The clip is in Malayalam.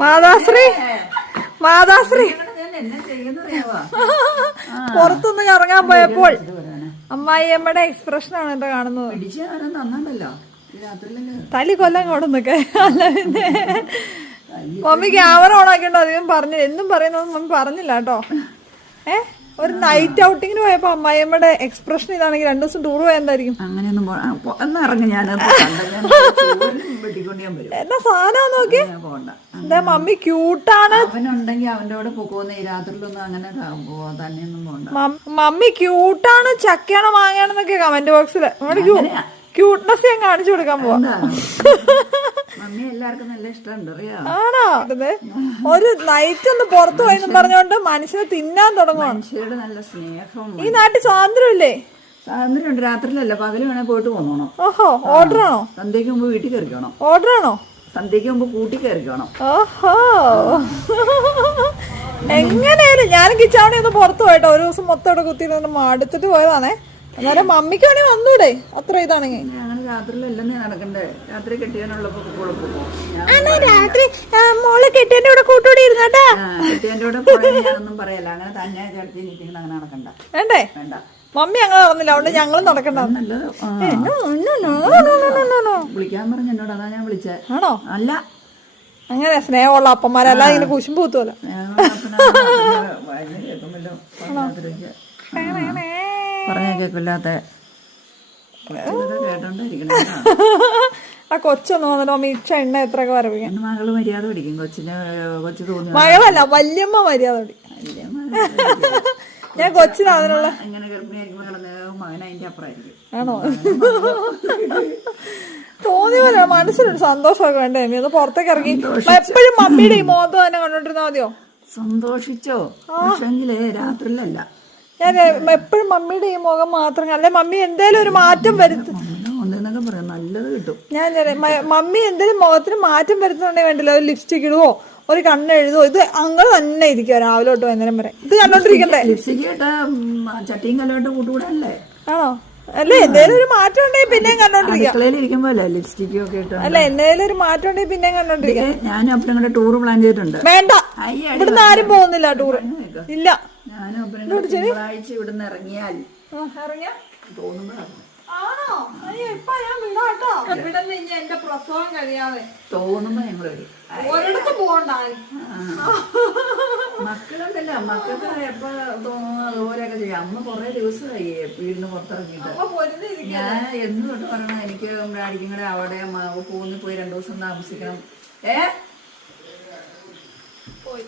മാതാശ്രീ. മാതാശ്രീ. പുറത്തുനിന്ന് ഇറങ്ങാൻ പോയപ്പോൾ അമ്മായിയമ്മയുടെ എക്സ്പ്രഷൻ ആണ് എന്താ കാണുന്നത്. തലി കൊല്ലം കൊടുന്നൊക്കെ. അല്ല പിന്നെ മമ്മി ക്യാമറ ഓൺ ആക്കിണ്ടോ അധികം പറഞ്ഞു എന്നും പറയുന്നൊന്നും മമ്മി പറഞ്ഞില്ല കേട്ടോ. ഏ? ഒരു നൈറ്റ് ഔട്ടിങ്ങിന് പോയപ്പോ അമ്മായിയമ്മയുടെ എക്സ്പ്രഷൻ ഇതാണെങ്കിൽ രണ്ടു ദിവസം ടൂർ പോയെന്തായിരിക്കും. അങ്ങനെയൊന്നും ഇറങ്ങി ഞാൻ എന്നാ സാധനം നോക്കി എന്താ മമ്മി ക്യൂട്ടാണ് അവനുണ്ടെങ്കിൽ അവന്റെ കൂടെ പോകുന്ന ഈ രാത്രിയിലൊന്നും അങ്ങനെ തന്നെയൊന്നും മമ്മി ക്യൂട്ടാണ് ചക്കയാണ് വാങ്ങണെന്നൊക്കെ കമന്റ് ബോക്സിൽ നമ്മുടെ ക്യൂട്ട്നെസ് ഞാൻ കാണിച്ചു കൊടുക്കാൻ പോവാ. മമ്മി എല്ലാവർക്കും നല്ല ഇഷ്ടമുണ്ട് അറിയാം? ആണോ? ഒരു നൈറ്റ് ഒന്ന് പുറത്തു പോയെന്നും പറഞ്ഞോണ്ട് മനുഷ്യനെ തിന്നാൻ തുടങ്ങും മനുഷ്യരുടെ നല്ല സ്നേഹം. ഈ നാട്ടിൽ സ്വാതന്ത്ര്യമില്ലേ? സ്വാതന്ത്ര്യമുണ്ട്. രാത്രിയിലല്ല പകൽ വേണേ പോയിട്ട് പോന്നോണം ഓഹോ ഓർഡർ ആണോ? സന്ധ്യയ്ക്ക് മുമ്പ് വീട്ടിൽ കയറിക്കണം. ഓർഡർ ആണോ? സന്ധ്യയ്ക്ക് മുമ്പ് കൂട്ടി കയറിക്കണം. ഓഹോ. എങ്ങനെയാലും ഞാൻ കിച്ചാവണി ഒന്ന് പുറത്തു പോയിട്ടോ. ഒരു ദിവസം മൊത്തം ഇവിടെ കുത്തിയിട്ട് മടുത്തിട്ട് പോയതാണേ. അന്നേരം മമ്മിക്ക് വേണേ വന്നൂടെ. അത്ര ഇതാണെങ്കിൽ രാത്രി മോൾ കെട്ടിയന്റെ കൂടെ കൂട്ടുകൂടി ഇരുന്നോട്ടാ? വേണ്ടേ? മമ്മി അങ്ങനെ നടന്നില്ല. അതുകൊണ്ട് ഞങ്ങളും നടക്കണ്ട. വിളിക്കാൻ പറഞ്ഞു എന്നോട് അതാ ഞാൻ വിളിച്ചേ. ആണോ? അല്ല. അങ്ങനെ സ്നേഹമുള്ള അപ്പന്മാരല്ല ഇങ്ങനെ കുശും പറഞ്ഞാതിരിക്കുക. പറഞ്ഞാ കേൾക്കില്ലാത്ത. ആ കൊച്ചൊന്നും വന്നിട്ട് മമ്മി ഇച്ച എണ്ണ എത്രയൊക്കെ വരവിക്കാൻ മകൾ മര്യാദ പിടിക്കും. കൊച്ചിന് കൊച്ചു തോന്നി മകളല്ല വല്യമ്മ മര്യാദ പിടിക്കും. ഞാൻ കൊച്ചിന് അതിനുള്ള ഇങ്ങനെ ഗർഭിണിയായിരിക്കുമ്പോ മകൻ അതിന്റെ അപ്പുറമായിരിക്കും ആണോ? തോന്നി പോലെ മനസ്സിലൊരു സന്തോഷമൊക്കെ വേണ്ടേ മമ്മി ഒന്ന് പുറത്തേക്ക് ഇറങ്ങി. എപ്പോഴും മമ്മിയുടെ ഈ മോന്ത തന്നെ കണ്ടോണ്ടിരുന്നാ മതിയോ? സന്തോഷിച്ചോ? പക്ഷെങ്കിലേ രാത്രിയിലല്ല. ഞാൻ എപ്പോഴും മമ്മിയുടെ ഈ മുഖം മാത്രം അല്ലെ മമ്മി എന്തേലും ഒരു മാറ്റം വരുത്തു നല്ലത് കിട്ടും. ഞാൻ മമ്മി എന്തേലും മുഖത്തിന് മാറ്റം വരുത്തുന്നുണ്ടെങ്കിൽ വേണ്ടല്ലോ. ഒരു ലിപ്സ്റ്റിക് ഇടുവോ? ഒരു കണ്ണ് എഴുതുവോ? ഇത് അങ്ങനെ തന്നെ ഇരിക്കുക രാവിലെ തൊട്ട് വൈകുന്നേരം വരെ. ഇത് കണ്ടോണ്ടിരിക്കണ്ടേ? ലിപ്സ്റ്റിക് ഇട്ട ചട്ടിയും കല്ലോട്ട് കൂട്ടുകൂടല്ലേ ആണോ? അല്ലേ എന്തേലും ഒരു മാറ്റം ഉണ്ടെങ്കിൽ പിന്നെയും കണ്ടോണ്ടിരിക്കും. അല്ലേ ലിപ്സ്റ്റിക്കും ഒക്കെ ഇട്ട് അല്ല എന്തേലും ഒരു മാറ്റം ഉണ്ടെങ്കിൽ പിന്നെയും കണ്ടോണ്ടിരിക്കും. ഞാൻ ടൂർ പ്ലാൻ ചെയ്തിട്ടുണ്ട്. വേണ്ട. ഇവിടുന്ന് ആരും പോകുന്നില്ല ടൂറ്. ഇല്ല. ഞാനും തിങ്കളാഴ്ച ഇവിടുന്ന് ഇറങ്ങിയാൽ എന്റെ പ്രസവം കഴിയാതെ. തോന്നുമ്പോ ഞങ്ങൾ വരും. ഒരിടത്ത് പോകണ്ട മക്കളുണ്ടല്ലോ. മക്കൾക്ക് എപ്പോ തോന്നുന്നു അതുപോലെയൊക്കെ ചെയ്യും. അമ്മ കൊറേ ദിവസമായി വീടിന് പുറത്തിറങ്ങിയിട്ട്. ഞാൻ എന്ന് തൊട്ട് പറയണ എനിക്ക് കൂടെ അവിടെ പോന്ന് പോയി രണ്ടു ദിവസം താമസിക്കണം. ഏ? പോയി.